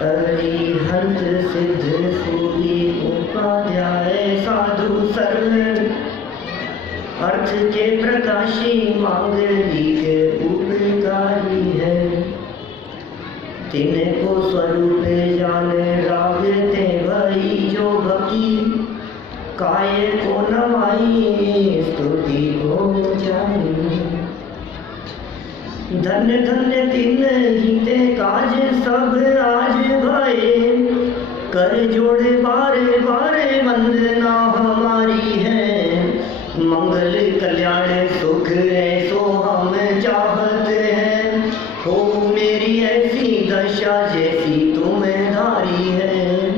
अरिहंत सिद्ध सूरी उपाध्याय साधु सरल, अर्थ के प्रकाशी मांगलिक उपकारी है। तिनको स्वरूप जाने रागते भई जो भक्ति, काय को नवाई स्तुति को जानी। धन्य धन्य तिन हिते काज सब आज भये, कर जोड़े बारे बारे वंदना हमारी है। मंगल कल्याण सुख ऐसो हम चाहते हैं, हो मेरी ऐसी दशा जैसी तुम धारी है।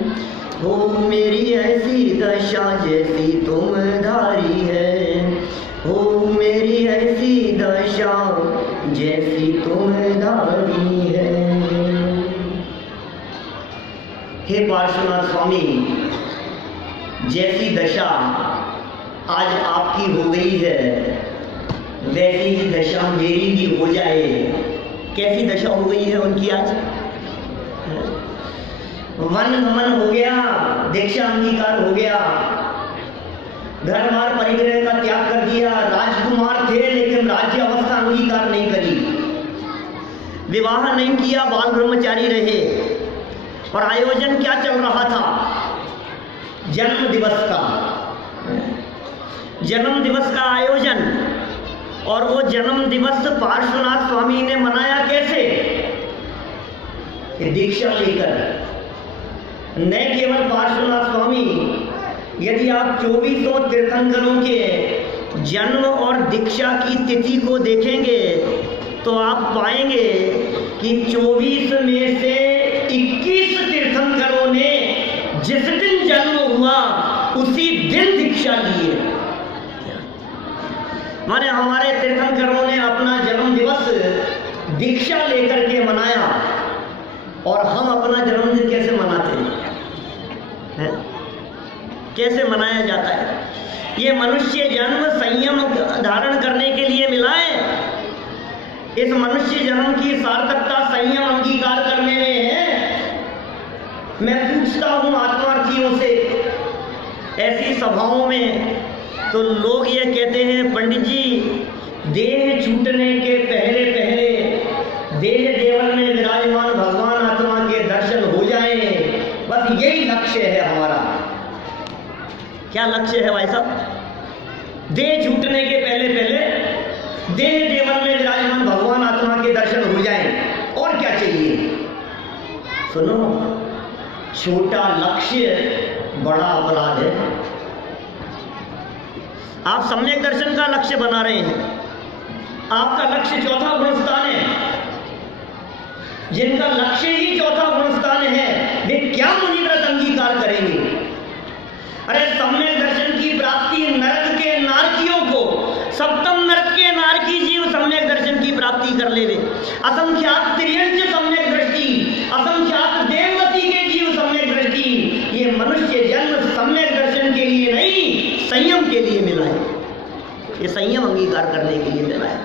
हो मेरी ऐसी दशा जैसी तुम धारी है। हो मेरी ऐसी दशा जैसी तुम धारी है। हे पार्श्वनाथ स्वामी, जैसी दशा आज आपकी हो गई है, वैसी ही दशा मेरी भी हो जाए। कैसी दशा हो गई है उनकी आज? वन गमन हो गया, दीक्षा अंगीकार हो गया, घर बार परिग्रह का त्याग कर दिया। राजकुमार थे लेकिन राज्य अवस्था अंगीकार नहीं करी, विवाह नहीं किया, बाल ब्रह्मचारी रहे। और आयोजन क्या चल रहा था? जन्म दिवस का, जन्म दिवस का आयोजन। और वो जन्म दिवस पार्श्वनाथ स्वामी ने मनाया कैसे? दीक्षा लेकर। न केवल पार्श्वनाथ स्वामी, यदि आप 2400 तीर्थंकरों के जन्म और दीक्षा की तिथि को देखेंगे तो आप पाएंगे कि 24 में से 21 तीर्थंकरों ने जिस दिन जन्म हुआ उसी दिन दीक्षा ली है। माने हमारे तीर्थंकरों ने अपना जन्म दिवस दीक्षा लेकर के मनाया। और हम अपना जन्मदिन कैसे मनाते हैं? कैसे मनाया जाता है? ये मनुष्य जन्म संयम धारण करने के लिए मिला है। इस मनुष्य जन्म की सार्थकता संयम अंगीकार करने में है। मैं पूछता हूं आत्मार्थियों से, ऐसी सभाओं में तो लोग ये कहते हैं, पंडित जी देह छूटने के पहले पहले देह देवन में विराजमान भगवान आत्मा के दर्शन हो जाएं, बस यही लक्ष्य है हमारा। क्या लक्ष्य है भाई साहब? देह छूटने के पहले पहले देह देवन में विराजमान भगवान आत्मा के दर्शन हो जाएं, और क्या चाहिए? सुनो, छोटा लक्ष्य बड़ा अपराध है। आप सम्यक दर्शन का लक्ष्य बना रहे हैं, आपका लक्ष्य चौथा गुणस्थान है। जिनका लक्ष्य ही चौथा गुणस्थान है वे क्या मुनिव्रत अंगीकार करेंगे? अरे सम्यक दर्शन की प्राप्ति नरक के नारकियों को, सप्तम नरक के नारकी जीव सम्यक दर्शन की प्राप्ति कर लेवे। असंख्यात त्रियंच सम्यक दृष्टि, असंख्यात देवगति के जीव सम्यक दृष्टि। ये मनुष्य जन्म सम्यक दर्शन के लिए नहीं, संयम के लिए मिला है। ये संयम अंगीकार करने के लिए मिला है।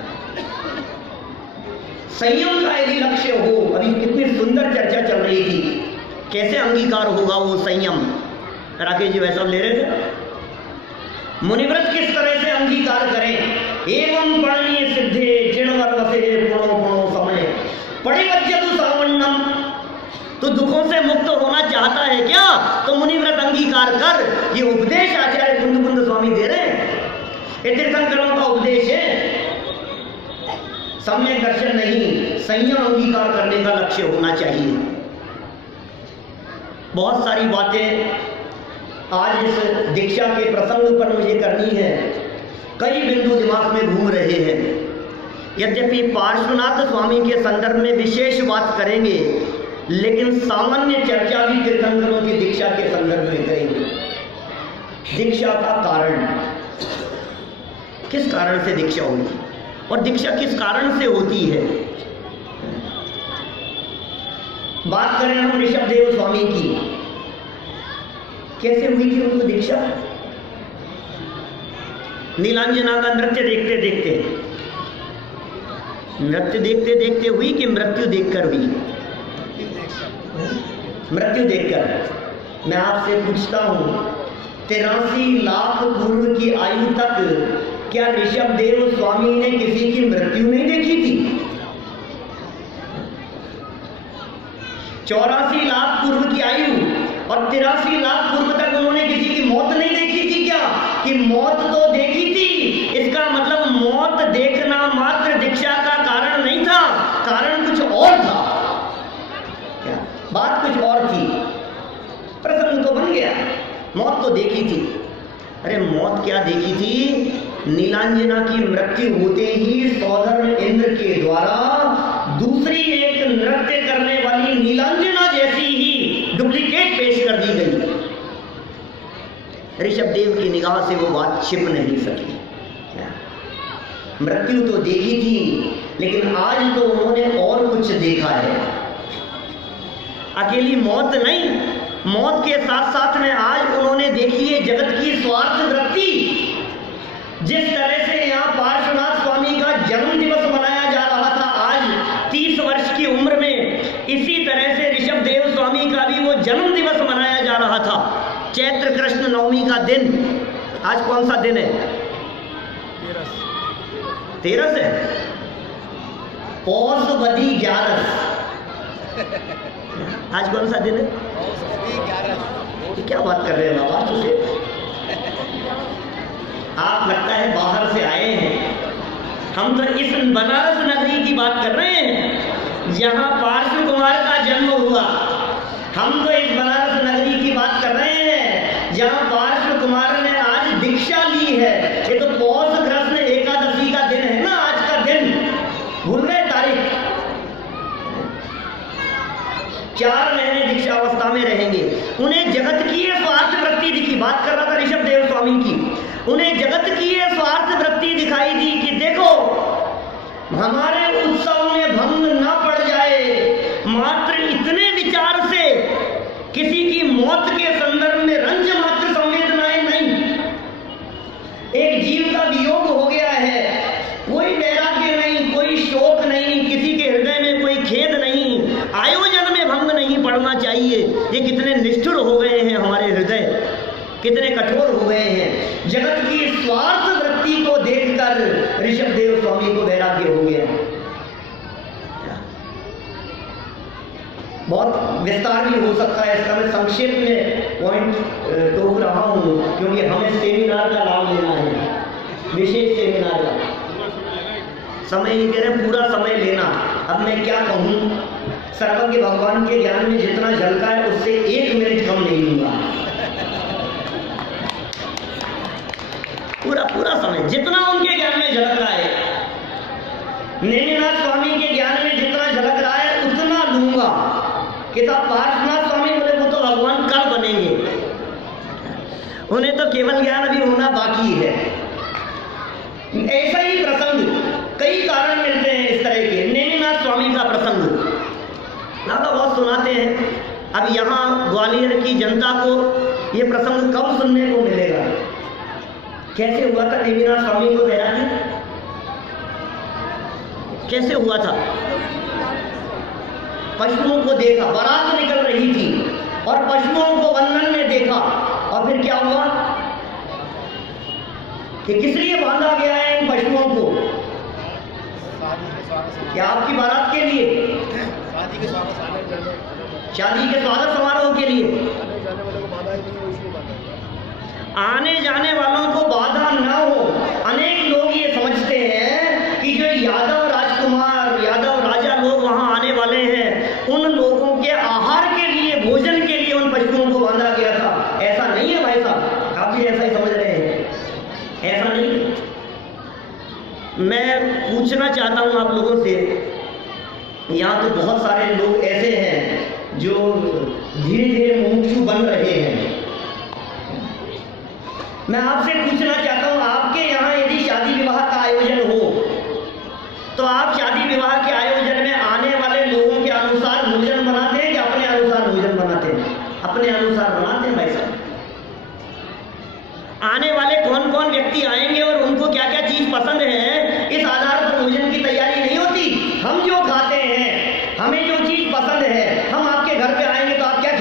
संयम का यदि लक्ष्य हो, अभी कितनी सुंदर चर्चा चल रही थी, कैसे अंगीकार होगा वो संयम? राकेश जी वैसा ले रहे थे। मुनिव्रत किस तरह से अंगीकार करें? एवं पढ़नीय सिद्धे जिणवर वसे पुणो पुणो समय पढ़िवज्जतु सर्वण्णम। तो दुखों से मुक्त होना चाहता है क्या? तो मुनिव्रत अंगीकार कर। ये उपदेश आचार्य कुंद कुंद स्वामी दे रहे हैं। ये तीर्थंकरों का उपदेश है। सम्यक दर्शन नहीं, संयम अंगीकार करने का लक्ष्य होना चाहिए। बहुत सारी बातें आज इस दीक्षा के प्रसंग पर मुझे करनी है। कई बिंदु दिमाग में घूम रहे हैं। यद्यपि पार्श्वनाथ स्वामी के संदर्भ में विशेष बात करेंगे, लेकिन सामान्य चर्चा भी तीर्थंकरों की दीक्षा के संदर्भ में करेंगे। दीक्षा का कारण, किस कारण से दीक्षा हुई और दीक्षा किस कारण से होती है। बात करें हम ऋषभदेव स्वामी की, कैसे हुई थी उनको दीक्षा? नीलांजना का नृत्य देखते देखते, नृत्य देखते देखते हुई कि मृत्यु देखकर हुई? मृत्यु देखकर। मैं आपसे पूछता हूं, 83 लाख पूर्व की आयु तक क्या ऋषभदेव स्वामी ने किसी की मृत्यु नहीं देखी थी? 84 लाख पूर्व की आयु और 83 लाख पूर्व तक उन्होंने किसी की मौत नहीं देखी थी क्या? कि मौत तो देखी थी, इसका मतलब मौत देखना मात्र दीक्षा का कारण नहीं था, कारण कुछ और था। क्या बात कुछ और थी? प्रसंग तो बन गया, मौत तो देखी थी। अरे मौत क्या देखी थी? नीलांजना की मृत्यु होते ही सौधर्म इंद्र के द्वारा दूसरी एक नृत्य करने वाली नीलांजना जैसी ही डुप्लीकेट पेश कर दी गई। ऋषभदेव की निगाह से वो बात छिप नहीं सकी। मृत्यु तो देखी थी, लेकिन आज तो उन्होंने और कुछ देखा है। अकेली मौत नहीं, मौत के साथ साथ में आज उन्होंने देखी है जगत की स्वार्थ वृत्ति। जिस तरह से यहाँ पार्श्वनाथ स्वामी का जन्म दिवस मनाया जा रहा था आज 30 वर्ष की उम्र में, इसी तरह से ऋषभदेव स्वामी का भी वो जन्म दिवस मनाया जा रहा था। चैत्र कृष्ण नवमी का दिन, आज कौन सा दिन है? 13 है, पौष बदी 11। आज कौन सा दिन है? क्या बात कर रहे हैं बाबा? आप लगता है बाहर से आए हैं। हम तो इस बनारस नगरी की बात कर रहे हैं जहां पार्श्व कुमार का जन्म हुआ। हम तो इस बनारस नगरी की बात कर रहे हैं जहां पार्श्व कुमार ने आज दीक्षा ली है। ये तो पौष कृष्ण एकादशी का दिन है ना, आज का दिन भूल गए तारीख। 4 महीने दीक्षावस्था में रहेंगे। उन्हें जगत की ये स्वार्थ वृत्ति दिखी। बात कर रहा था ऋषभदेव स्वामी की। उन्हें जगत की ये स्वार्थ वृत्ति दिखाई दी कि देखो हमारे उत्सव में भंग ना पड़ जाए, मात्र इतने विचार से किसी की मौत के संदर्भ में रंज मात्र संवेदनाएं नहीं। एक जीव का वियोग हो गया है, कोई वैराग्य नहीं, कोई शोक नहीं, किसी के हृदय में कोई खेद नहीं, आयोजन में भंग नहीं पड़ना चाहिए। ये कितने निष्ठुर हो गए हैं हमारे हृदय, कितने कठोर हो गए हैं। जगत की स्वार्थ वृत्ति को देखकर ऋषभदेव स्वामी को वैराग्य हो गया। बहुत विस्तार भी हो सकता है इसका, मैं संक्षेप में पॉइंट टोक रहा हूं क्योंकि हमें सेमिनार का लाभ लेना है, विशेष सेमिनार का। समय ये कह रहे पूरा समय लेना। अब मैं क्या कहूं, सर्वज्ञ भगवान के ज्ञान में जितना झलका है उससे 1 मिनट कम नहीं लूंगा। पूरा समय जितना उनके ज्ञान में झलक रहा है, नेमिनाथ स्वामी के ज्ञान में जितना झलक रहा है उतना लूंगा। कि साहब पार्श्वनाथ स्वामी बोले वो तो भगवान कल बनेंगे, उन्हें तो केवल ज्ञान अभी होना बाकी है। ऐसा ही प्रसंग कई कारण मिलते हैं इस तरह के। नेमिनाथ स्वामी का प्रसंग दादा बहुत सुनाते हैं। अब यहाँ ग्वालियर की जनता को ये प्रसंग कब सुनने को मिलेगा? कैसे हुआ था नेमिनाथ स्वामी को वैराग्य? कैसे हुआ था? पशुओं को देखा, बारात निकल रही थी और पशुओं को बंधन में देखा, और फिर क्या हुआ कि किस लिए बांधा गया है इन पशुओं को? क्या आपकी बारात के लिए? शादी के स्वागत समारोह के लिए। आने जाने वालों को बाधा न हो। अनेक लोग ये समझते हैं कि जो यादव राजकुमार, यादव राजा लोग वहां आने वाले हैं, उन लोगों के आहार के लिए, भोजन के लिए उन पशुओं को बांधा गया था। ऐसा नहीं है भाई साहब, आप भी ऐसा ही समझ रहे हैं। ऐसा नहीं। मैं पूछना चाहता हूं आप लोगों से, यहाँ तो बहुत सारे लोग ऐसे हैं जो धीरे धीरे मुमुक्षु बन रहे हैं। मैं आपसे पूछना चाहता हूं, आपके यहाँ यदि शादी विवाह का आयोजन हो तो आप शादी विवाह के आयोजन में आने वाले लोगों के अनुसार भोजन बनाते हैं या अपने अनुसार भोजन बनाते हैं? अपने अनुसार बनाते हैं भाई साहब। आने वाले कौन कौन व्यक्ति आएंगे और उनको क्या क्या चीज पसंद है, इस आधार पर भोजन की तैयारी नहीं होती। हम जो खाते हैं, हमें जो चीज पसंद है, हम आपके घर पे आएंगे तो आप क्या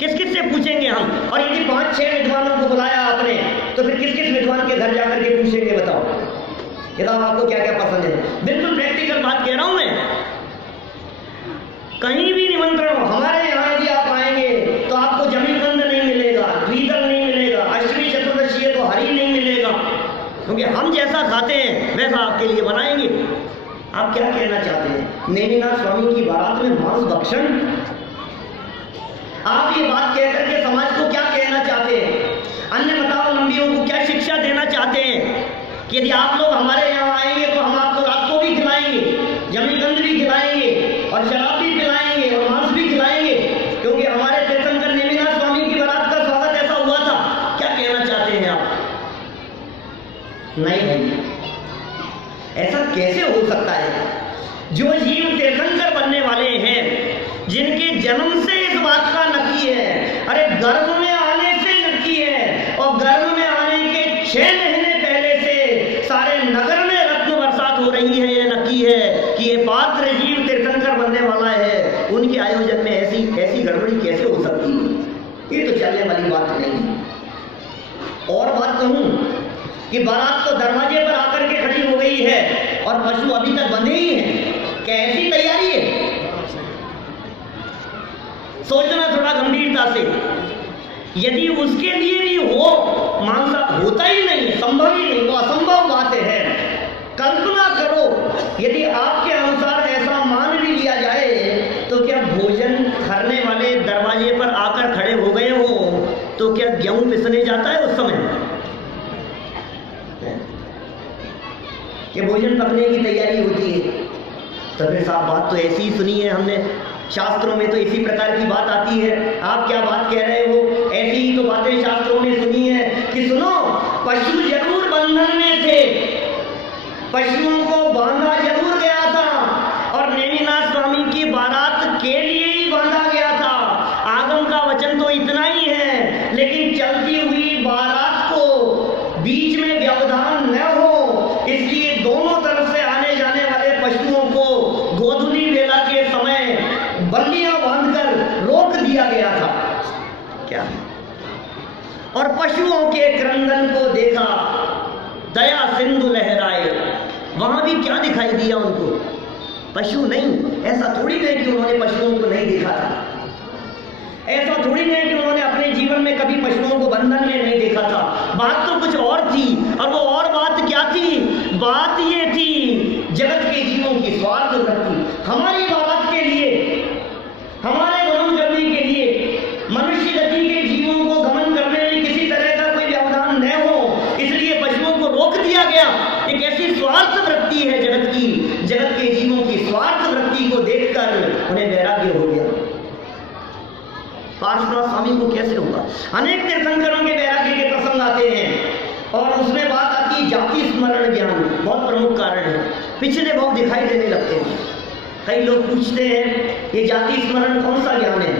किस किस से पूछेंगे हम? और यदि 5-6 विद्वानों को बुलाया आपने तो फिर किस किस विद्वान के घर जाकर के पूछेंगे? बताओ किताब आपको क्या क्या पसंद है। बिल्कुल प्रैक्टिकल बात कह रहा हूं मैं। कहीं भी निमंत्रण हो, हमारे यहाँ यदि आप आएंगे तो आपको जमीकंद नहीं मिलेगा, द्विदल नहीं मिलेगा, अष्टमी चतुर्दशी है तो हरी नहीं मिलेगा, क्योंकि हम जैसा खाते हैं वैसा आपके लिए बनाएंगे। आप क्या कहना चाहते हैं? नेमिनाथ स्वामी की बारात में मांस भक्षण? आप ये बात कहकर के समाज को क्या कहना चाहते हैं? अन्य मतावलंबियों को क्या शिक्षा देना चाहते हैं कि यदि आप लोग हमारे यहाँ आएंगे तो हम आपको रात को भी खिलाएंगे, जमीकंद भी खिलाएंगे और शराब भी पिलाएंगे और मांस भी खिलाएंगे, क्योंकि हमारे तीर्थंकर नेमिनाथ स्वामी की बारात का स्वागत ऐसा हुआ था? क्या कहना चाहते हैं आप? नहीं भाई, ऐसा कैसे हो सकता है? जो जीव तीर्थंकर बनने वाले हैं, जिनके जन्म से इस बात का नक्की है, अरे गर्भ में आने से नक्की है, और गर्भ में आने के 6 महीने पहले से सारे नगर में रत्न बरसात हो रही है, यह नक्की है कि ये पात्र जीव तीर्थंकर बनने वाला है। उनके आयोजन में ऐसी गड़बड़ी कैसे हो सकती है? ये तो चलने वाली बात नहीं। और बात कहूं कि बारात तो दरवाजे पर आकर के खड़ी हो गई है और पशु अभी तक बंधे ही हैं। कैसी तैयारी है? सोचना थोड़ा गंभीरता से। यदि उसके लिए भी हो, मांसा होता ही नहीं, संभव ही नहीं, वो असंभव बात है। कल्पना करो यदि आपके अनुसार ऐसा मान भी लिया जाए तो क्या भोजन करने वाले दरवाजे पर आकर खड़े हो गए हो तो क्या गेहूं पिसने जाता है उस समय? कि भोजन पकने की तैयारी होती है? तो फिर साहब बात तो ऐसी ही सुनी है हमने, शास्त्रों में तो इसी प्रकार की बात आती है। आप क्या बात कह रहे हो? ऐसी ही तो बातें शास्त्रों में सुनी है कि सुनो, पशु जरूर बंधन में थे, पशुओं को बांधा जरूर गया था, और नेमिनाथ स्वामी की बारात के लिए ही बांधा गया था। आगम का वचन तो इतना ही है, लेकिन चलती हुई बारात को बीच में व्यवधान न हो, इसलिए दोनों तरफ से आने जाने वाले पशुओं को गोधूली बेला के समय बल्लियां बांधकर रोक दिया गया था। क्या? और पशुओं के क्रंदन को देखा, दया सिंधु लहराए। वहां भी क्या दिखाई दिया उनको? पशु नहीं। ऐसा थोड़ी नहीं कि उन्होंने पशुओं को नहीं देखा था, ऐसा थोड़ी नहीं कि उन्होंने अपने जीवन में कभी पशुओं को बंधन में नहीं देखा था। बात तो कुछ और थी, और वो और बात क्या थी? बात ये थी जगत के जीवों की स्वार्थ वृत्ति। हमारी बारात के लिए, हमारे गमन करने के लिए, मनुष्य गति के जीवों को गमन करने में किसी तरह का कोई व्यवधान न हो, इसलिए पशुओं को रोक दिया गया। एक ऐसी स्वार्थ वृत्ति है जगत की, जगत के जीवों की स्वार्थ वृत्ति को देखकर उन्हें वैराग्य हो गया। पार्श्वनाथ स्वामी को कैसे हुआ? अनेक तीर्थंकरों के वैराग्य के प्रसंग आते हैं, और उसमें बात आती है जाति स्मरण ज्ञान, बहुत प्रमुख कारण है। पिछले बहुत दिखाई देने लगते हैं। कई लोग पूछते हैं ये जाति स्मरण कौन सा ज्ञान है?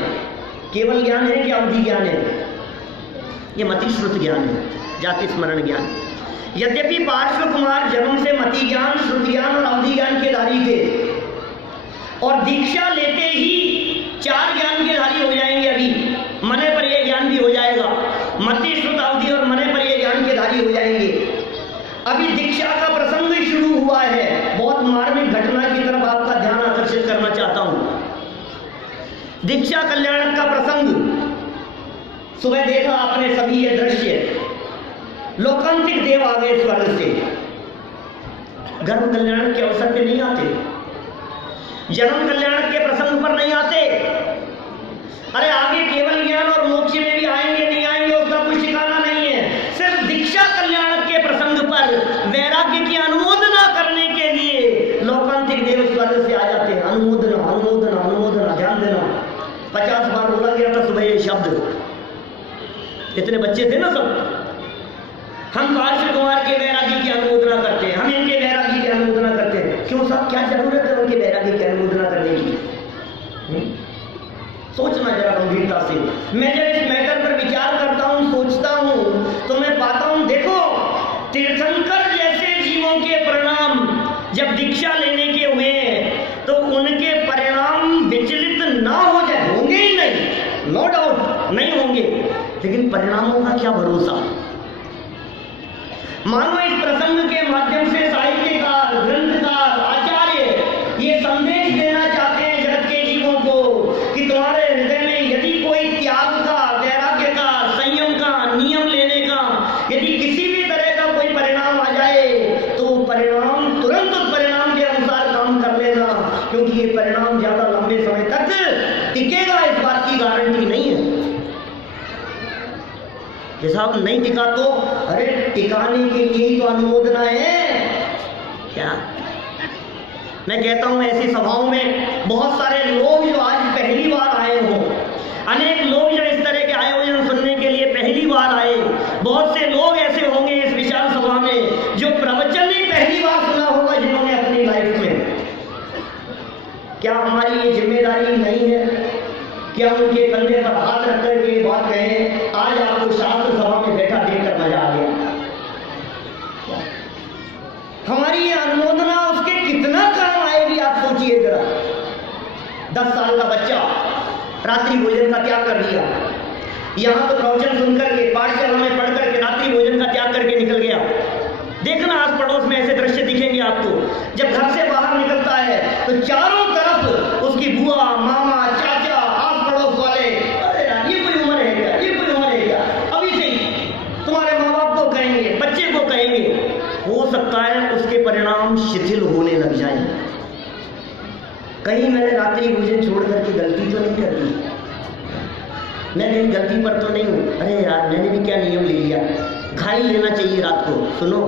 केवल ज्ञान है कि अवधि ज्ञान है? ये मति श्रुत ज्ञान है, जाति स्मरण ज्ञान। यद्यपि पार्श्व कुमार जन्म से मति ज्ञान, श्रुत ज्ञान और अवधि ज्ञान के धारी थे, और दीक्षा लेते ही 4 ज्ञान के धारी हो जाएंगे। अभी मने पर यह ज्ञान भी हो जाएगा, मति श्रुत अवधि और मने पर यह ज्ञान के धारी हो जाएंगे। अभी दीक्षा का प्रसंग शुरू हुआ है। बहुत मार्मिक घटना की तरफ आपका ध्यान आकर्षित करना चाहता हूं। दीक्षा कल्याण का प्रसंग सुबह देखा आपने सभी ये दृश्य। लोकांतिक देव आ गए स्वर्ग से, गर्भ कल्याण के अवसर पे नहीं आते, जन्म कल्याण के प्रसंग पर नहीं आते। अरे आगे केवल ज्ञान और मोक्ष में भी आएंगे नहीं आएंगे उसका कोई ठिकाना नहीं है। सिर्फ दीक्षा कल्याण के प्रसंग पर वैराग्य की अनुमोदना करने के लिए लोकांतिक देव स्वर्ग से आ जाते हैं। अनुमोदना अनुमोदना अनुमोदना, ध्यान देना। 50 बार बोला गया था सुबह ये शब्द। इतने बच्चे थे ना सब। हम पार्श्व कुमार के वैराग्य की अनुमोदना करते हैं, हम इनके वैराग्य की अनुमोदना करते हैं। क्यों साहब, क्या जरूरत है उनके वैराग्य की अनुमोदना करने की? सोचना जरा गंभीरता से। मैं जब इस मैटर पर विचार करता हूँ, सोचता हूँ, तो मैं पाता हूँ, देखो तीर्थंकर जैसे जीवों के परिणाम जब दीक्षा लेने के हुए तो उनके परिणाम विचलित ना हो जाए, होंगे ही नहीं, नो डाउट लेकिन परिणामों का क्या भरोसा। मानो इस प्रसंग के माध्यम से साहित्यकार, ग्रंथकार, आचार्य ये संदेश देना चाहते हैं जगत के जीवों को कि तुम्हारे हृदय में यदि कोई त्याग का, वैराग्य का, संयम का, नियम लेने का यदि किसी भी तरह का कोई परिणाम आ जाए तो वो परिणाम तुरंत उस परिणाम के अनुसार काम कर लेना, क्योंकि ये परिणाम ज्यादा लंबे समय तक टिकेगा इस बात की गारंटी नहीं है। जैसा आप नहीं टिका तो अरे टिकाने के लिए ही तो अनुमोदना है क्या। मैं कहता हूं ऐसी सभाओं में बहुत सारे लोग जो आज पहली बार आए हों, अनेक लोग जो इस तरह के आयोजन सुनने के लिए पहली बार आए, बहुत से लोग ऐसे होंगे इस विशाल सभा में जो प्रवचन ही पहली बार सुना होगा जिन्होंने अपनी लाइफ में। क्या हमारी ये जिम्मेदारी नहीं है क्या उनके कंधे पर हाथ रख करके बात कहें, आज आपको शास्त्र सभा में बैठा देखकर मजा आ गया। हमारी ये अनुमोदना उसके कितना काम आएगी आप सोचिए जरा। 10 साल का बच्चा रात्रि भोजन का त्याग कर दिया, यहां तो प्रवचन सुनकर के, पाठशाला में पढ़ करके रात्रि भोजन का त्याग करके निकल गया। देखना आस पड़ोस में ऐसे दृश्य दिखेंगे आपको। जब घर से बाहर निकलता है तो चारों तरफ उसकी बुआ, मामा, चाचा, आस पड़ोस वाले, अरे यार ये कोई उम्र है क्या, ये कोई उम्र है क्या, अभी से ही तुम्हारे माँ बाप को कहेंगे, बच्चे को कहेंगे। हो सकता है उसके परिणाम शिथिल होने लग जाए। कहीं मैंने रात्रि भोजन छोड़ करके गलती तो नहीं कर दी, मैं कहीं गलती पर तो नहीं हूँ। अरे यार मैंने भी क्या नियम ले लिया, खा ही लेना चाहिए रात को। सुनो,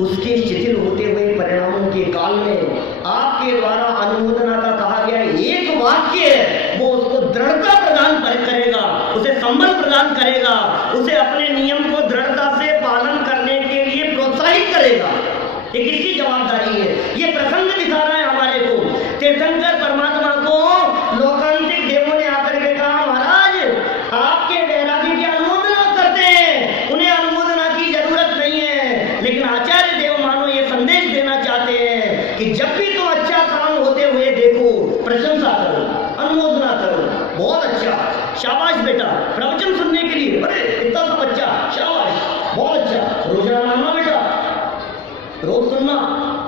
उसके शिथिल होते हुए परिणामों के काल में आपके द्वारा अनुमोदना का कहा गया एक वाक्य वो उसको दृढ़ता प्रदान करेगा, उसे संबल प्रदान करेगा, उसे अपने नियम को दृढ़ता से पालन करने के लिए प्रोत्साहित करेगा। ये किसकी जवाबदारी है? ये प्रसंग दिखा रहा है हमारे को। तीर्थंकर परमात्मा को लोकांतिक देवों ने आकर के कहा, महाराज आपके वैराग्य की अनुमोदना करते हैं, उन्हें अनुमोदना की जरूरत नहीं है। लेकिन आचार्य देव मानो ये संदेश देना चाहते हैं कि जब भी तुम अच्छा काम होते हुए देखो, प्रशंसा करो, अनुमोदना करो। बहुत अच्छा, शाबाश बेटा, प्रवचन सुनने के लिए, अरे इतना सा बच्चा, शाबाश, बहुत अच्छा, रोजाना आना बेटा, रोज सुनना,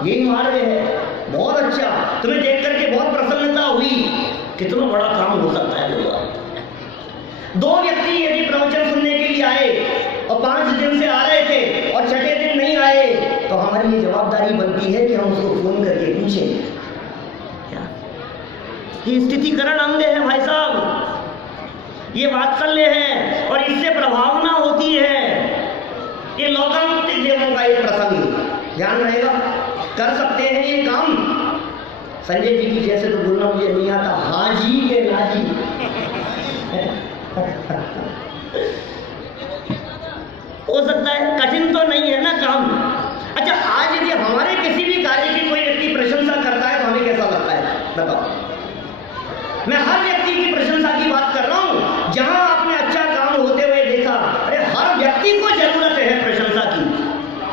यही मार्ग है, बहुत अच्छा, तुम्हें देख करके बहुत प्रसन्नता हुई। कितना बड़ा काम हो सकता है लोग। 2 व्यक्ति यदि प्रवचन सुनने के लिए आए और 5 दिन से आ रहे थे और 6ठे दिन नहीं आए, तो हमारी ये जवाबदारी बनती है कि हम उसको फोन करके पूछें क्या। ये स्थितिकरण अंग है भाई साहब, ये वात्सल्य है और इससे प्रभावना होती है। ये लोकांतिक देवों का एक प्रसंग, ध्यान रहेगा, कर सकते हैं ये काम। संजय जी की जैसे तो बोलना मुझे नहीं आता, हाँ जी के ना जी। हो सकता है, कठिन तो नहीं है ना काम। अच्छा, आज यदि हमारे किसी भी कार्य की कोई व्यक्ति प्रशंसा करता है तो हमें कैसा लगता है बताओ। मैं हर व्यक्ति की प्रशंसा की बात कर रहा हूं। जहां आपने अच्छा काम होते हुए देखा, अरे हर व्यक्ति को जरूरत है प्रशंसा की।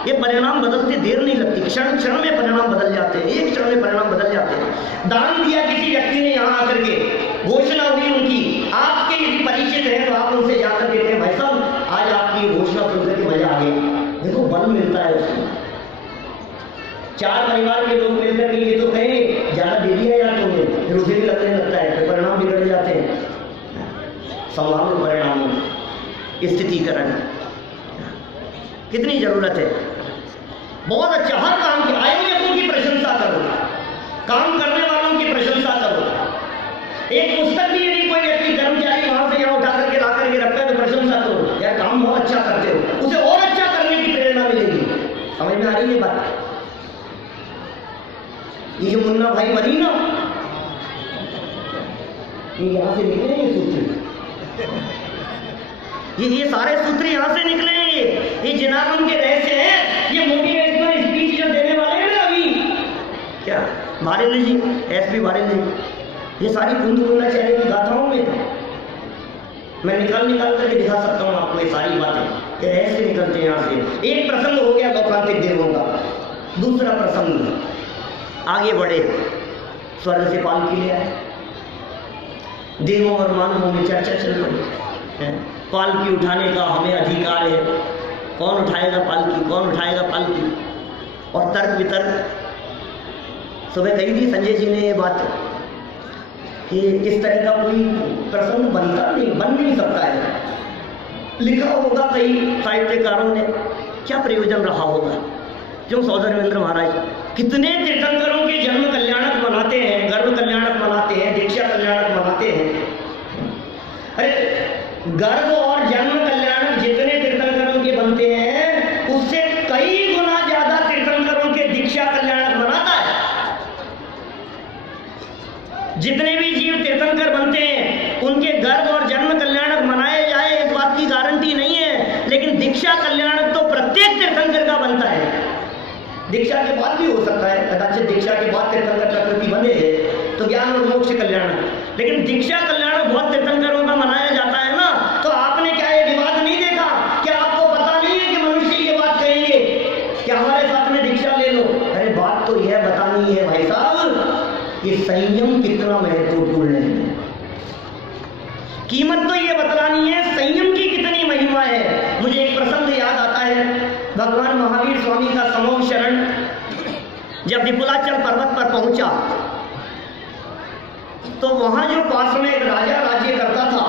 ये परिणाम बदलते देर नहीं लगती, क्षण क्षण में परिणाम बदल जाते हैं, एक क्षण में परिणाम बदल जाते हैं। दान दिया किसी व्यक्ति ने, यहाँ आकर के घोषणा हुई उनकी, आपके यदि परिचित है तो आप उनसे जाकर कहते हैं, भाई साहब आज आपकी घोषणा सुनकर के मजा आ गया। देखो बल मिलता है उसको। 4 परिवार के लोग मिलकर के ये तो कहेंगे ज्यादा दे दिया यार तुमने, फिर उसे भी लगने लगता है, तो परिणाम बिगड़ जाते हैं। संभावना परिणामों स्थितिकरण कितनी जरूरत है। बहुत अच्छा, हर काम के आयोजकों की प्रशंसा करो, काम करने वालों की प्रशंसा करो। एक पुस्तक भी यदि कोई व्यक्ति कर्मचारी वहां से यहाँ उठा करके ला करके रखता है तो प्रशंसा करो, यार काम बहुत अच्छा करते हो, उसे और अच्छा करने की प्रेरणा मिलेगी। समझ में आ रही है बात? ये जो मुन्ना भाई बनी ना, ये यहां से निकले ये सूत्र, ये सारे सूत्र यहां से निकलेंगे। ये जिनागम के रहस्य हैं। ये मोटिवेशनल स्पीच जो देने वाले हैं ना अभी, क्या बारेली जी, एसपी बारेली, ये सारी बूंद बुंदा चेहरे की गाथाओं में मैं निकाल करके दिखा सकता हूँ आपको ये सारी बातें। ये रहस्य निकलते हैं यहाँ से। एक प्रसंग हो गया लोकांतिक देवों का। दूसरा प्रसंग, आगे बढ़े, स्वर्ग से पालकी ले आए, देवों और मानवों में चर्चा चल रही है। पालकी उठाने का हमें अधिकार है। कौन उठाएगा पालकी, कौन उठाएगा पालकी? और तर्क वितर्क सुबह कही थी संजय जी ने ये बात कि इस तरह का कोई प्रसंग बन नहीं सकता है। लिखा होगा कई साहित्यकारों ने, क्या प्रयोजन रहा होगा? क्यों सौधर्मेंद्र महाराज कितने तीर्थंकरों के जन्म कल्याणक मनाते हैं, गर्भ कल्याणक मनाते हैं, दीक्षा कल्याणक मनाते हैं। अरे गर्भ और जन्म कल्याणक जितने तीर्थंकरों के बनते हैं उससे कई गुना ज्यादा तीर्थंकरों के दीक्षा कल्याणक मनाता है। जितने भी जीव तीर्थंकर बनते हैं उनके गर्भ और जन्म कल्याणक मनाए जाए इस बात की गारंटी नहीं है, लेकिन दीक्षा कल्याणक तो प्रत्येक तीर्थंकर का बनता है। दीक्षा के बाद भी हो सकता है, कदाचित दीक्षा के बाद तीर्थंकर प्रकृति बने तो ज्ञान और मोक्ष कल्याणक, लेकिन दीक्षा कल्याणक बहुत तीर्थंकरों का मनाया जाता है ना। तो आपने क्या ये विवाद नहीं देखा? क्या आपको पता नहीं है कि मनुष्य ये बात कहेंगे कि हमारे साथ में दीक्षा ले लो? अरे बात तो यह बतानी है भाई साहब कि संयम कितना महत्वपूर्ण है। कीमत तो ये बतलानी है संयम की कितनी महिमा है। मुझे एक प्रसंग याद आता है, भगवान महावीर स्वामी का समूह शरण जब विपुलाचल पर्वत पर पहुंचा तो वहां जो पास में एक राजा राज्य करता था,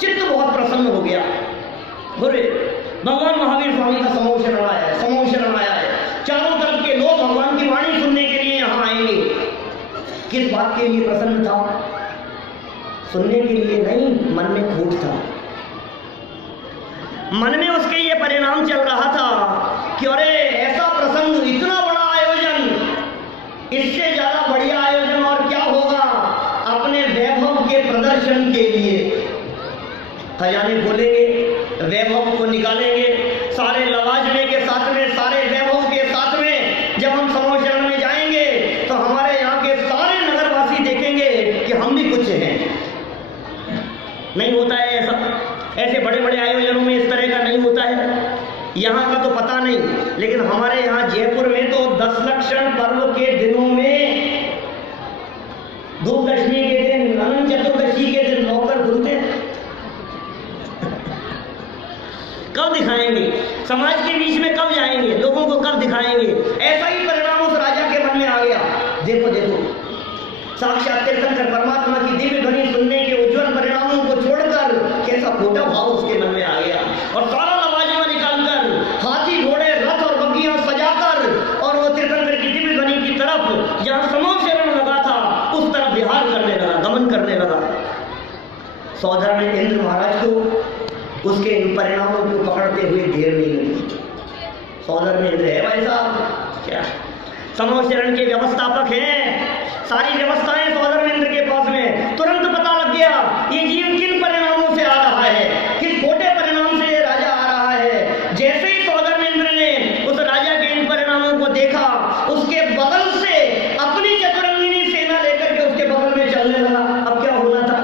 चित्त बहुत प्रसन्न हो गया। बोले भगवान महावीर स्वामी का समूह शरण आया है, समूह शरण आया है। चारों तरफ के लोग भगवान की वाणी सुनने के लिए यहां आएंगे। किस बात के लिए प्रसन्न था? सुनने के लिए नहीं, मन में खोट था। मन में उसके ये परिणाम चल रहा था कि अरे ऐसा प्रसंग, इतना बड़ा आयोजन, इससे ज्यादा बढ़िया आयोजन और क्या होगा अपने वैभव के प्रदर्शन के लिए। खजाने खोलेंगे, वैभव को निकालेंगे, सारे लवाजमे के साथ में, सारे वैभव के साथ में जब हम समूह शरण में जाएंगे तो हमारे यहाँ के सारे नगरवासी देखेंगे कि हम भी कुछ हैं। नहीं होता है ऐसा, ऐसे बड़े बड़े आयोजनों में इस तरह का नहीं होता है। यहाँ का तो पता नहीं, लेकिन हमारे यहाँ जयपुर में तो 10 लक्षण पर्व के दिनों में, धूपदशमी के दिन, अनंत चतुर्दशी के दिन नौकर खुलते हैं। कब दिखाएंगे? समाज के बीच में कब जाएंगे? लोगों को कब दिखाएंगे? ऐसा ही परिणाम उस राजा के मन में आ गया। देखो देखो, साक्षात तीर्थंकर परमात्मा की दिव्य ध्वनि सुनने के उज्जवल परिणामों को छोड़कर कैसा खोटा भाव उसके मन में आ गया। और सारा लवाजमा निकालकर, हाथी घोड़े रथ और बग्गियां सजाकर, और वो तीर्थंकर की दिव्य ध्वनि की तरफ जहां समूह शरण लगा था उस तरफ विहार करने लगा, गमन करने लगा। सौधर्मेंद्र महाराज को उसके इन परिणामों को पकड़ते हुए देर नहीं लगी। सौधर्मेंद्र है भाई साहब, क्या समूह शरण के व्यवस्थापक हैं, सारी व्यवस्थाएं सौधर्मेंद्र के पास में। तुरंत पता लग गया ये जीव किन परिणामों से आ रहा है, किस खोटे परिणाम से ये राजा आ रहा है। जैसे ही सौधर्मेंद्र ने उस राजा के इन परिणामों को देखा, उसके बगल से अपनी चतुरंगिनी सेना लेकर के उसके बगल में चलने लगा। अब क्या होना था?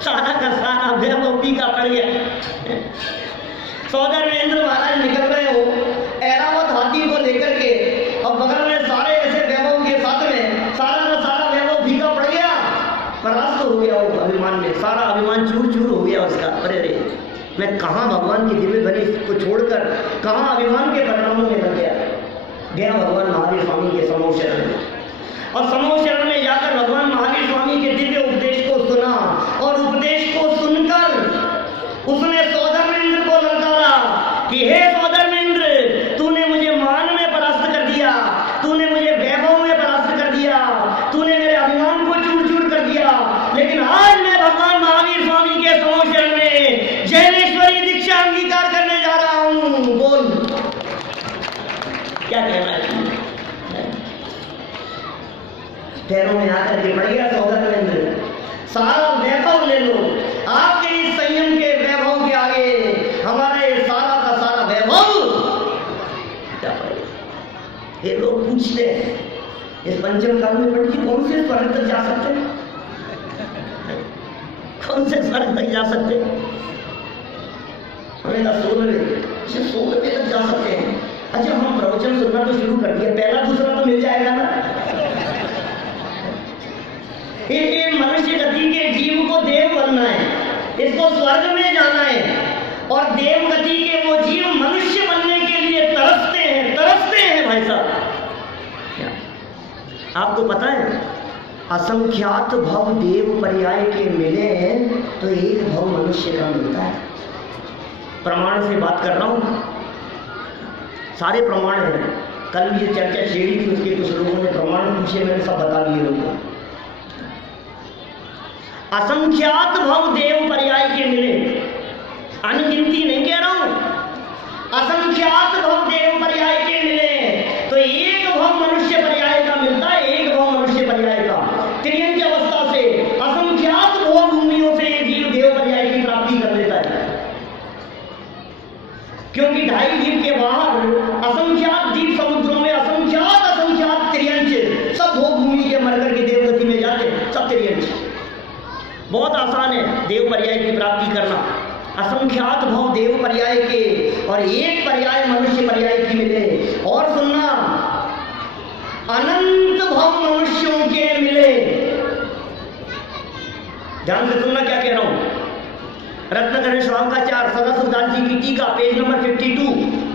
सारा का सारा वैभव पीका पड़ गया। सौधर्मेंद्र महाराज निकल रहे हो ऐरावत हाथी को लेकर के, और बगल में सारे ऐसे वैभव के साथ में सारा का सारा वैभव फीका पड़ गया, परास्त हो गया वो अभिमान में, सारा अभिमान चूर चूर हो गया उसका। अरे रे, मैं कहाँ भगवान की दिव्य ध्वनि को छोड़कर कहाँ अभिमान के परिणामों में लग गया भगवान महावीर स्वामी के समूह शरण में। और समूह शरण में जाकर भगवान महावीर स्वामी के दिव्य उपदेश को सुना, और उपदेश को सुनकर उसने सौधर्मेंद्र को ललकारा कि हे सौधर्मेंद्र, तूने मुझे मान में परास्त कर दिया, तूने मुझे वैभव में परास्त कर दिया, तूने मेरे अभिमान को चूर चूर कर दिया, लेकिन आज मैं भगवान महावीर स्वामी के समूह शरण में जैनेश्वरी दीक्षा अंगीकार करने जा रहा हूं। बोल क्या कहना है? पैरों में आकर के पड़ गया सौधर्मेंद्र, सारा वैभव ले लो, आपके इस संयम के वैभव के आगे हमारा ये सारा का सारा वैभव क्या पड़ेगा? ये लोग पूछते हैं इस पंचम काल में पंडित जी कौन से स्वर्ग तक जा सकते हैं, कौन से स्वर्ग तक जा सकते हैं? हमने कहा 16वें तक जा सकते हैं। अच्छा, हम प्रवचन सुनना तो शुरू कर दिया, पहला दूसरा तो मिल जाएगा ना। ये मनुष्य गति के जीव को देव बनना है, इसको स्वर्ग में जाना है। और देवगति के वो जीव मनुष्य बनने के लिए तरसते हैं भाई साहब। आपको पता है असंख्यात भव देव पर्याय के मिले तो एक भव मनुष्य का मिलता है। प्रमाण से बात कर रहा हूं, सारे प्रमाण हैं। कल ये चर्चा छेड़ी थी, उसके कुछ लोगों ने प्रमाण पूछे, मैंने सब बता दिए लोगों। असंख्यात भव देव पर्याय के मिले, अनगिनती नहीं कह रहा हूं, असंख्यात भव देव पर्याय के मिले तो एक भव मनुष्य पर्याय का मिलता है, एक भव मनुष्य पर्याय का। त्रियन की अवस्था से असंख्यात भव भूमियों से जीव देव पर्याय की प्राप्ति कर लेता है, क्योंकि 2.5 जीव के बाहर असंख्यात द्वीप समुद्रों में असंख्यात त्रियंच सब भोग भूमि के मर करके देवगति में जाते, सब त्रियंच। बहुत आसान है देव पर्याय की प्राप्ति करना। असंख्यात भव देव पर्याय के और एक पर्याय मनुष्य पर्याय की मिले। और सुनना, अनंत भव मनुष्यों के मिले। ध्यान से सुनना क्या कह रहा हूं। रत्नकरण श्लोकाचार्य सदाशिवदास जी की टीका पेज नंबर 52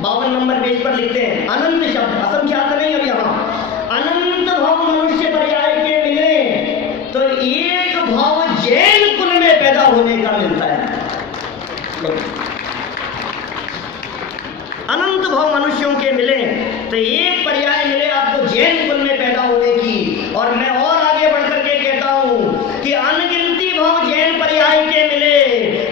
52 नंबर पेज पर लिखते हैं, अनंत शब्द असंख्यात नहीं, अब यहां अनंत भव मनुष्य पर्याय के मिले तो एक भव जैन कुल में पैदा होने का मिलता है। अनंत भव मनुष्यों के मिले तो एक पर्याय मिले आपको जैन कुल में पैदा होने की। और मैं और आगे बढ़कर के कहता हूं कि अनगिनती भव जैन पर्याय के मिले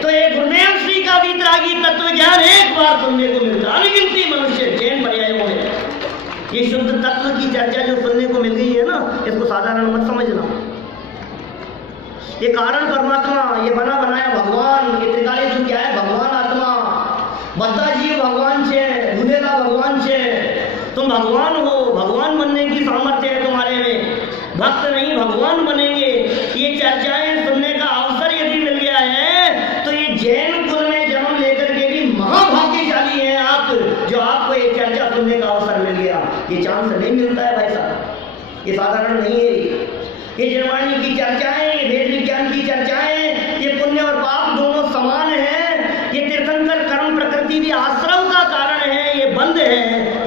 तो एक गुरुदेव श्री का वितरागी तत्व ज्ञान एक बार सुनने को मिलता है। अनगिनती मनुष्य जैन पर्यायों में ये शुद्ध तत्व की चर्चा जो सुनने को मिल गई है ना, इसको साधारण मत समझना। ये कारण परमात्मा, ये बना बनाया भगवान, ये त्रिकाली जो क्या है, भगवान आत्मा, बद्धा जीव भगवान छे, भूलेला भगवान छे। तुम भगवान हो, भगवान बनने की सामर्थ्य है तुम्हारे में, भक्त नहीं भगवान बनेंगे। ये चर्चाएं सुनने का अवसर यदि मिल गया है तो ये जैन कुल में जन्म लेकर के भी महाभाग्यशाली हैं आप, जो आपको एक चर्चा सुनने का अवसर मिल गया। ये चांस नहीं मिलता है भाई साहब, ये साधारण नहीं है। ये जनवाणी की चर्चाएं, वेद विज्ञान की चर्चाएं, ये पुण्य और पाप दोनों समान है। ये तीर्थंकर कर्म प्रकृति भी आश्रम का कारण है, ये बंद है।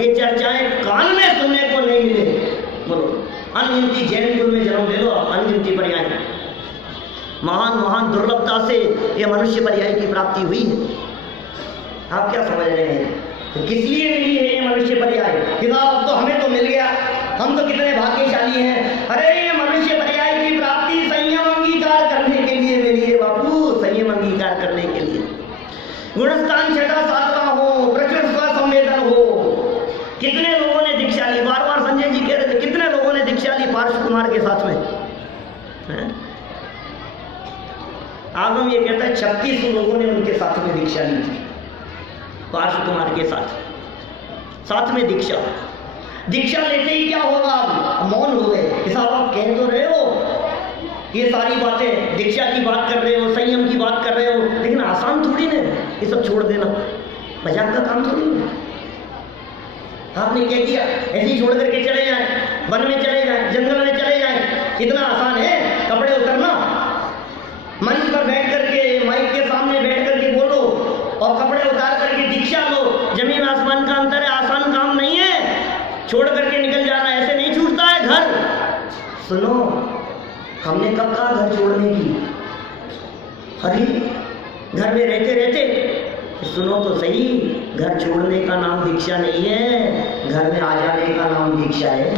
ये चर्चाएं कान में सुनने को नहीं मिले। बोलो, अनगिनती जैन कुल में जन्म ले लो, अनगिनती पर्याय, महान महान दुर्लभता से ये मनुष्य पर्याय की प्राप्ति हुई है। आप क्या समझ रहे हैं? तो किस लिए मिली है ये मनुष्य पर्याय? किताब तो हमें तो मिल गया, हम तो कितने भाग्यशाली हैं। अरे ये मनुष्य पर्याय की प्राप्ति संयम अंगीकार करने के लिए मिली है बाबू, संयम अंगीकार करने के लिए। गुणस्थान 6वां 7वां हो, प्रचुर स्वसंवेदन हो। कितने लोगों ने दीक्षा ली, बार बार संजय जी कह रहे थे, कितने लोगों ने दीक्षा ली पार्श्व कुमार के साथ में? आगम ये कहता है 36 लोगों ने उनके साथ में दीक्षा ली थी, पार्श्व कुमार के साथ में दीक्षा। दीक्षा लेते ही क्या होगा, आप मौन हो गए। साहब आप कह तो रहे हो ये सारी बातें, दीक्षा की बात कर रहे हो, संयम की बात कर रहे हो, लेकिन आसान थोड़ी ना ये सब छोड़ देना, मजाक का काम थोड़ी ना। आपने क्या किया, ऐसे ही छोड़ करके चले जाए, वन में चले जाए, जंगल में चले जाए, इतना आसान है कपड़े उतरना? मंच पर बैठ करके, माइक के सामने बैठ करके बोलो और कपड़े उतार करके दीक्षा लो, जमीन आसमान का अंतर है, आसान काम नहीं है। छोड़ करके निकल जाना, ऐसे नहीं छूटता है घर। सुनो, हमने कब कहा घर छोड़ने की? अरे घर में रहते रहते सुनो तो सही, घर छोड़ने का नाम दीक्षा नहीं है, घर में आ जाने का नाम दीक्षा है।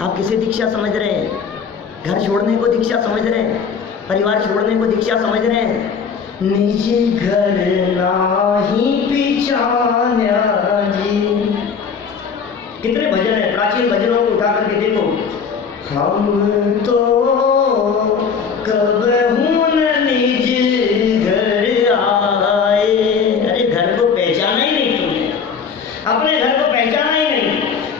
आप किसे दीक्षा समझ रहे हैं? घर छोड़ने को दीक्षा समझ रहे हैं? परिवार छोड़ने को दीक्षा समझ रहे हैं? निज घर नाही पिछान्या जी। कितने भजन है, प्राचीन भजनों को उठा करके देखो। हम तो कब निज घर आए। अरे घर को पहचाना ही नहीं तुमने, अपने घर को पहचाना ही नहीं।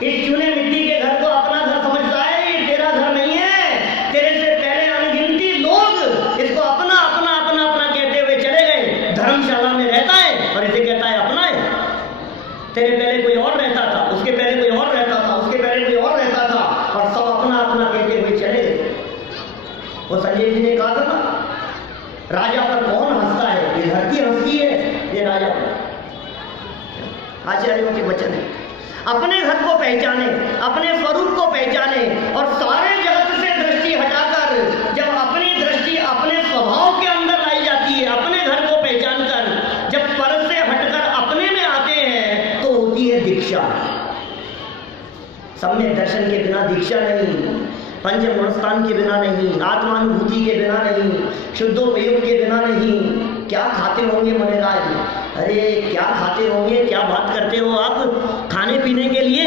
इस चूने मिट्टी के घर को अपना घर समझता है, ये तेरा घर नहीं है। तेरे से पहले अनगिनती लोग इसको अपना अपना अपना अपना कहते हुए चले गए। धर्मशाला में रहता है और इसे कहता है अपना है। तेरे पहले कोई और रहता था, उसके पहले कोई और रहता था, उसके पहले कोई और रहता था, और सब अपना अपना कहते हुए चले गए। वो संजय जी ने कहा था ना, राजा पर कौन हंसता है? ये धरती हंसती है, ये राजा पर। आचार्यों के वचन है, अपने घर को पहचाने, अपने स्वरूप को पहचाने और सारे जगत से दृष्टि हटाकर जब अपनी दृष्टि अपने स्वभाव के अंदर लाई जाती है, अपने घर को पहचान कर जब पर से हटकर अपने में आते हैं तो होती है दीक्षा। सम्यक दर्शन के बिना दीक्षा नहीं, पंच गुणस्थान के बिना नहीं, आत्मानुभूति के बिना नहीं, शुद्धोपयोग के बिना नहीं। क्या खाते होंगे मनराज? अरे क्या खाते होंगे, क्या बात करते हो आप खाने पीने के लिए?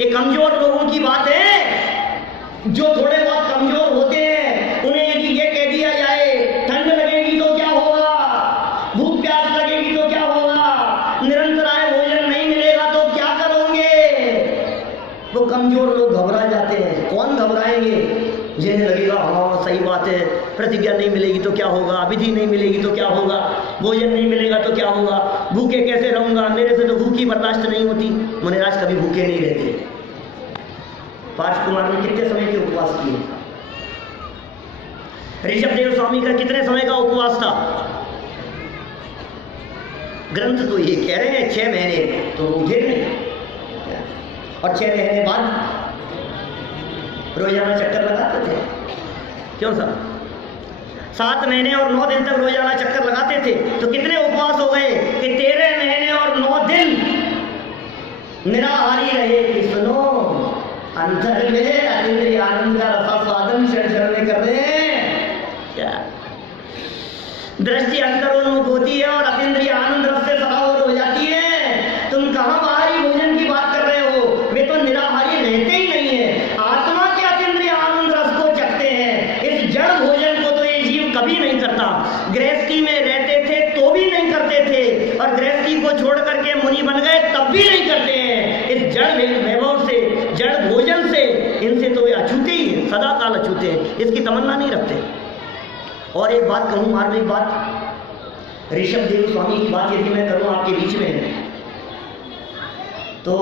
ये कमजोर लोगों की बात है। जो थोड़े बहुत कमजोर होते हैं उन्हें यदि ये कह दिया जाए ठंड लगेगी तो क्या होगा, भूख प्यास लगेगी तो क्या होगा, निरंतर आय भोजन नहीं मिलेगा तो क्या करोगे? वो कमजोर लोग घबरा जाते हैं। कौन घबराएंगे? जिन्हें लगेगा हाँ सही बात है, प्रतिज्ञा नहीं मिलेगी तो क्या होगा, विधि नहीं मिलेगी तो क्या होगा, भोजन नहीं मिलेगा तो क्या होगा, भूखे कैसे रहूंगा, मेरे से तो भूखी बर्दाश्त नहीं होती। मुनिराज कभी भूखे नहीं रहते। पार्थ कुमार ने कितने समय के उपवास किए? ऋषभदेव स्वामी का कितने समय का उपवास था? ग्रंथ तो ये कह रहे हैं 6 महीने, तो उठे नहीं। और 6 महीने बाद रोजाना चक्कर लगाते थे। क्यों सर? 7 महीने और 9 दिन तक रोजाना चक्कर लगाते थे, तो कितने उपवास हो गए कि 13 महीने और 9 दिन निराहारी रहे। कि सुनो, अंतर में अतीन्द्रिय आनंद का रसास्वादन क्षण में कर रहे हैं क्या? दृष्टि अंतरोन्मुख होती है और अतीन्द्रिय आनंद रस से सराबोर हो जाती है। तुम कहां बाहरी भोजन की बात कर रहे हो? वे तो निराहारी रहते ही नहीं है, आत्मा के अतीन्द्रिय आनंद रस को चखते हैं। इस जड़ भोजन को तो ये जीव कभी नहीं करता। गृहस्थी में रहते थे तो भी नहीं करते थे, और गृहस्थी को छोड़ करके मुनि बन गए तब भी नहीं करते हैं। इस जड़ वैभव से, जड़ भोजन से, इनसे तो वे अछूते ही हैं, सदा काल अछूते हैं, इसकी तमन्ना नहीं रखते। और एक बात कहूँ, मार्मिक बात, ऋषभदेव स्वामी की बात यदि मैं करूँ आपके बीच में, तो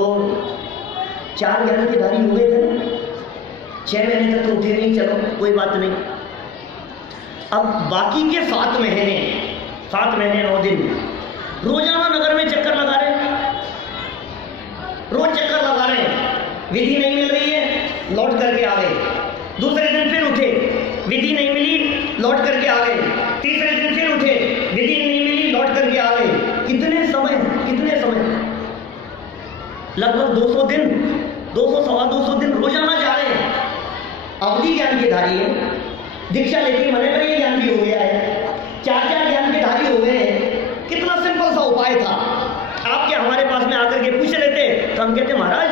4 ज्ञान के धारी हुए थे ना, 6 महीने तक तो उठे नहीं, चलो कोई बात नहीं। अब बाकी के 7 महीने 9 दिन रोजाना नगर में चक्कर लगा रहे हैं, रोज चक्कर लगा रहे हैं, विधि नहीं मिल रही है, लौट करके आ गए। दूसरे दिन फिर उठे, विधि नहीं मिली, लौट करके आ गए। तीसरे दिन फिर उठे, विधि नहीं मिली, लौट करके आ गए। कितने समय लगभग 200 दिन, 200-225 दिन रोजाना जा रहे हैं। अवधि ज्ञान के धारी है, दीक्षा लेके मने पर ये ज्ञान भी हो गया है, 4 ज्ञान के धारी हो गए हैं। कितना सिंपल सा उपाय था। आपके हमारे पास में आकर के पूछ लेते तो हम कहते महाराज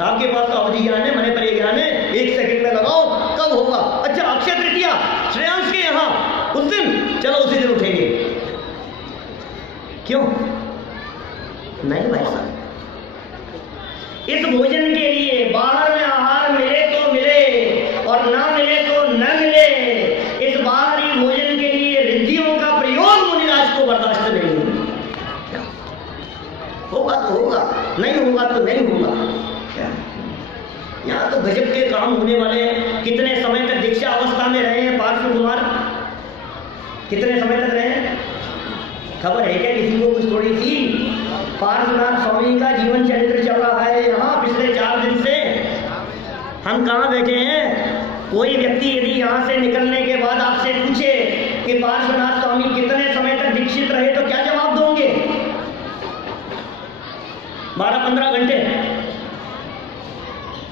आपके पास तो अवधि ज्ञान है, मने पर ये ज्ञान है, 1 सेकंड में लगाओ, कब होगा? अच्छा अक्षय तृतीया श्रेयांश के यहाँ उस दिन, चलो उसी दिन उठेंगे। क्यों नहीं भाई साहब? इस भोजन के लिए बाहर में आहार मिले तो मिले और ना मिले तो न मिले, इस बाहरी भोजन के लिए रिद्धियों का प्रयोग मुनिराज को बर्दाश्त नहीं होगा। तो होगा, नहीं होगा तो नहीं होगा। यहाँ तो गजब के काम होने वाले हैं। कितने समय तक दीक्षा अवस्था में रहे हैं पार्थ कुमार? कितने समय तक रहे हैं? खबर है क्या किसी को? कुछ थोड़ी सी। पार्श्वनाथ स्वामी का जीवन चरित्र चल रहा है यहाँ पिछले 4 दिन से। हम कहाँ बैठे हैं? कोई व्यक्ति यदि यहाँ से निकलने के बाद आपसे पूछे कि पार्श्वनाथ स्वामी कितने समय तक दीक्षित रहे, तो क्या जवाब दोगे? 12-15 घंटे।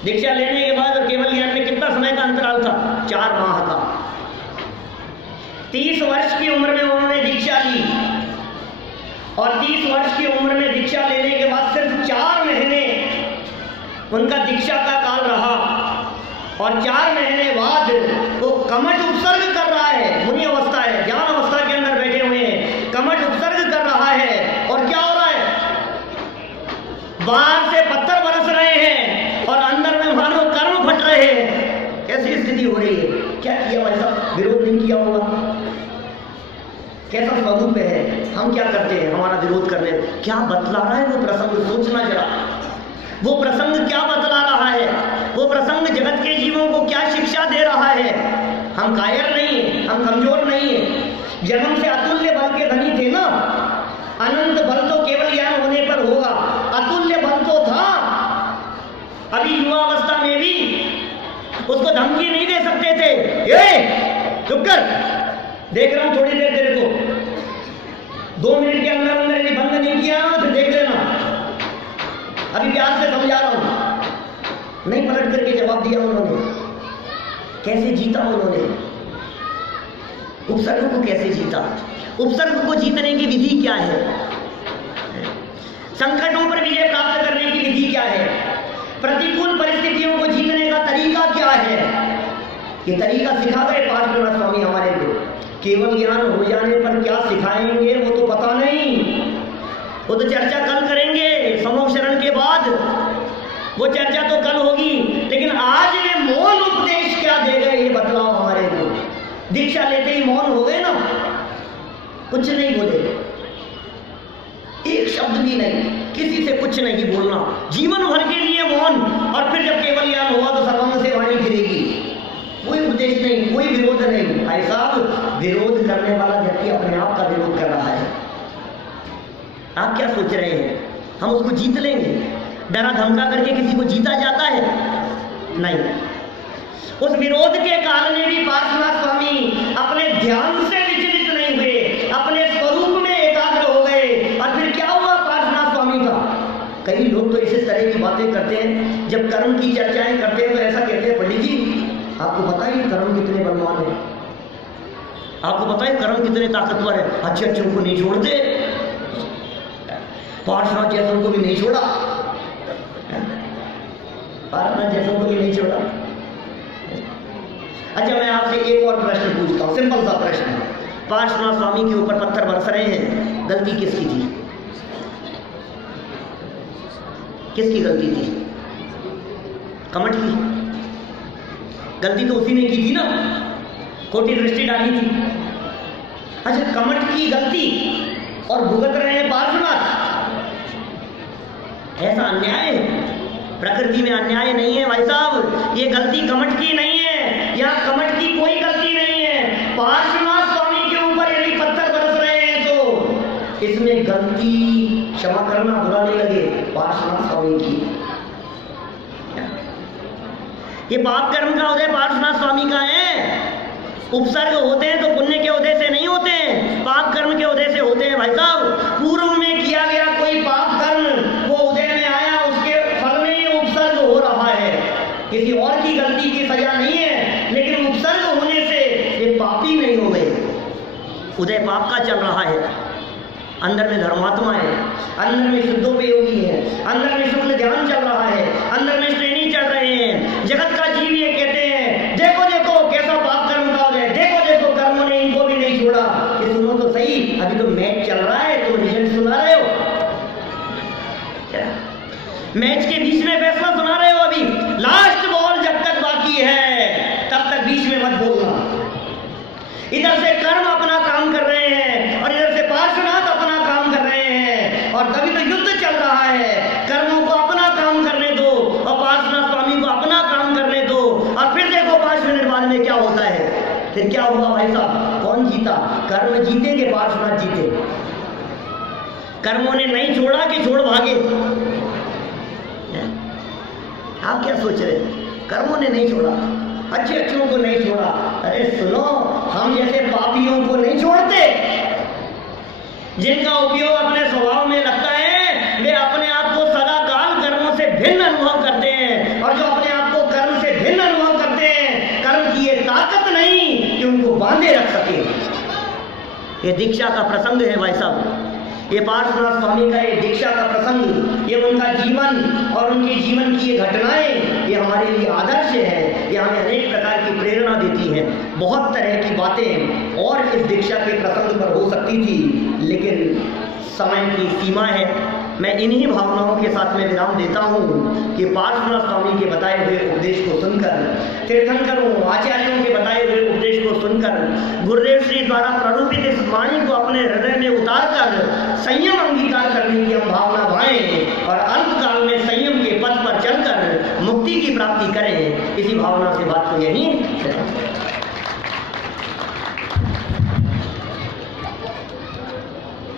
दीक्षा लेने के बाद और केवल ज्ञान में कितना समय का अंतराल था? 4 माह का। 30 वर्ष की उम्र में उन्होंने दीक्षा ली और 30 वर्ष की उम्र में दीक्षा लेने के बाद सिर्फ 4 महीने उनका दीक्षा का काल रहा और 4 महीने बाद वो कमठ उपसर्ग कर रहा है। मुनि अवस्था है, ज्ञान अवस्था के अंदर बैठे हुए हैं, कमठ उपसर्ग कर रहा है। और क्या हो रहा है? बाहर से पत्थर बरस रहे हैं और अंदर में मानो कर्म फट रहे हैं। कैसी स्थिति हो रही है? क्या किया भाई साहब? विरोध नहीं किया होगा। कैसा स्वरूप है? हम क्या करते हैं हमारा विरोध करने? क्या बतला रहा है वो प्रसंग? सोचना जरा, वो प्रसंग क्या बतला रहा है? वो प्रसंग जगत के जीवों को क्या शिक्षा दे रहा है? हम कायर नहीं है, हम कमजोर नहीं है। जन्म से अतुल्य बल के धनी थे ना। अनंत बल तो केवल ज्ञान होने पर होगा, अतुल्य बल तो था। अभी युवावस्था में भी उसको धमकी नहीं दे सकते थे, ए चुप कर, देख रहा हूं थोड़ी देर तेरे को, 2 मिनट के अंदर अंदर यदि बंद नहीं किया तो देख लेना, अभी प्यार से समझा रहा हूं। नहीं पलट करके जवाब दिया उन्होंने। कैसे जीता उन्होंने? उपसर्ग को कैसे जीता? उपसर्ग को जीतने की विधि क्या है? संकटों पर विजय प्राप्त करने की विधि क्या है? प्रतिकूल परिस्थितियों को जीतने का तरीका क्या है? ये तरीका सिखा गए पार्श्वनाथ स्वामी हमारे को। केवल ज्ञान हो जाने पर क्या सिखाएंगे वो तो पता नहीं, वो तो चर्चा कल करेंगे समूह शरण के बाद, वो चर्चा तो कल होगी। लेकिन आज ये मौन उपदेश क्या देगा ये बतलाओ हमारे को। दीक्षा लेते ही मौन हो गए ना, कुछ नहीं बोले, एक शब्द भी नहीं, किसी से कुछ नहीं बोलना, जीवन भर के लिए मौन। और फिर जब केवल ज्ञान हुआ तो सर्वंग से वाणी फिरेगी, कोई उपदेश नहीं, कोई विरोध नहीं। भाई साहब, विरोध करने वाला व्यक्ति अपने आप का विरोध कर रहा है। आप क्या सोच रहे हैं हम उसको जीत लेंगे? डरा धमका करके किसी को जीता जाता है? नहीं। उस विरोध के काल में भी पार्श्वनाथ स्वामी अपने ध्यान से विचलित नहीं हुए, अपने स्वरूप में एकाग्र हो गए। और फिर क्या हुआ पार्श्वनाथ स्वामी का? कई लोग तो इस तरह की बातें करते हैं, जब कर्म की चर्चाएं करते हैं तो ऐसा कहते हैं, पंडित जी आपको पता है कर्म कितने बलवान है, आपको पता है कर्म कितने ताकतवर है, अच्छे अच्छे को नहीं छोड़ते, पार्श्वनाथ जैसों को भी नहीं छोड़ा, पार्श्वनाथ जैसों को भी नहीं छोड़ा। अच्छा, मैं आपसे एक और प्रश्न पूछता हूँ, सिंपल सा प्रश्न है। पार्श्वनाथ स्वामी के ऊपर पत्थर बरस रहे हैं, गलती किसकी थी? किसकी गलती थी? कमठ की गलती तो उसी ने की थी ना, खोटी दृष्टि डाली थी। अच्छा, कमठ की गलती और भुगत रहे हैं पार्श्वनाथ, ऐसा अन्याय है? प्रकृति में अन्याय नहीं है भाई साहब, ये गलती कमठ की नहीं है, यहाँ कमठ की कोई गलती नहीं है। पार्श्वनाथ स्वामी के ऊपर यदि पत्थर बरस रहे हैं तो इसमें गलती, क्षमा करना बुरा नहीं लगे, पार्श्वनाथ स्वामी की। ये पाप कर्म का उदय पार्श्वनाथ स्वामी का है। उपसर्ग होते हैं तो पुण्य के उदय से नहीं होते हैं, पाप कर्म के उदय से होते हैं भाई साहब। पूर्व में किया गया कोई पाप कर्म वो उदय में आया, उसके फल में ये उपसर्ग हो रहा है, किसी और की गलती की सजा नहीं है। लेकिन उपसर्ग होने से ये पापी नहीं हो गए, उदय पाप का चल रहा है। अंदर में धर्मात्मा है, अंदर में शुद्धोपयोगी है, अंदर में शुक्ल ध्यान चल रहा है, अंदर में श्रेणी चल रहे हैं। जगत का जीव ये कहते हैं, देखो देखो कैसा पाप कर्म का है, देखो देखो कर्मों ने इनको भी नहीं छोड़ा। ये सुनो तो सही, अभी तो मैच चल रहा है, तुम रिजल्ट सुना रहे हो, मैच के बीच में फैसला सुना रहे हो। अभी लास्ट बॉल जब तक बाकी है तब तक बीच में मत बोलना। इधर से कर्म अपना काम कर रहे हैं और इधर से पार्श्वनाथ अपना काम कर रहे हैं, और तभी तो युद्ध चल रहा है। कर्मों को अपना काम करने दो और पार्श्वनाथ स्वामी को अपना काम करने दो, और फिर देखो 5 मिनट बाद में क्या होता है। फिर क्या हुआ भाई साहब? कौन जीता? कर्म जीते कि पार्श्वनाथ जीते? कर्मों ने नहीं छोड़ा कि छोड़ भागे? आप क्या सोच रहे? कर्मों ने नहीं छोड़ा, अच्छे अच्छों को नहीं छोड़ा। अरे सुनो, हम जैसे पापियों को नहीं छोड़ते, जिनका उपयोग अपने स्वभाव में लगता है वे अपने आप को सदा काल कर्मों से भिन्न अनुभव करते हैं, और जो अपने आप को कर्म से भिन्न अनुभव करते हैं, कर्म की ये ताकत नहीं कि उनको बांधे रख सके। ये दीक्षा का प्रसंग है भाई साहब, ये पार्श्वनाथ स्वामी का ये दीक्षा का प्रसंग, ये उनका जीवन और उनके जीवन की ये घटनाएं, ये हमारे लिए आदर्श है। ये हमें अनेक प्रकार की प्रेरणा देती हैं। बहुत तरह की बातें और इस दीक्षा के प्रसंग पर हो सकती थी, लेकिन समय की सीमा है। मैं इन्हीं भावनाओं के साथ में विराम देता हूँ कि पार्श्वनाथ स्वामी के बताए हुए उपदेश को सुनकर, तीर्थंकरों आचार्यों के बताए हुए उपदेश को सुनकर, गुरुदेव श्री द्वारा प्ररूपित इस वाणी को अपने हृदय में उतारकर संयम अंगीकार करने की हम भावना भाएं और अल्पकाल में संयम के पथ पर चलकर मुक्ति की प्राप्ति करें। इसी भावना से बात को यहीं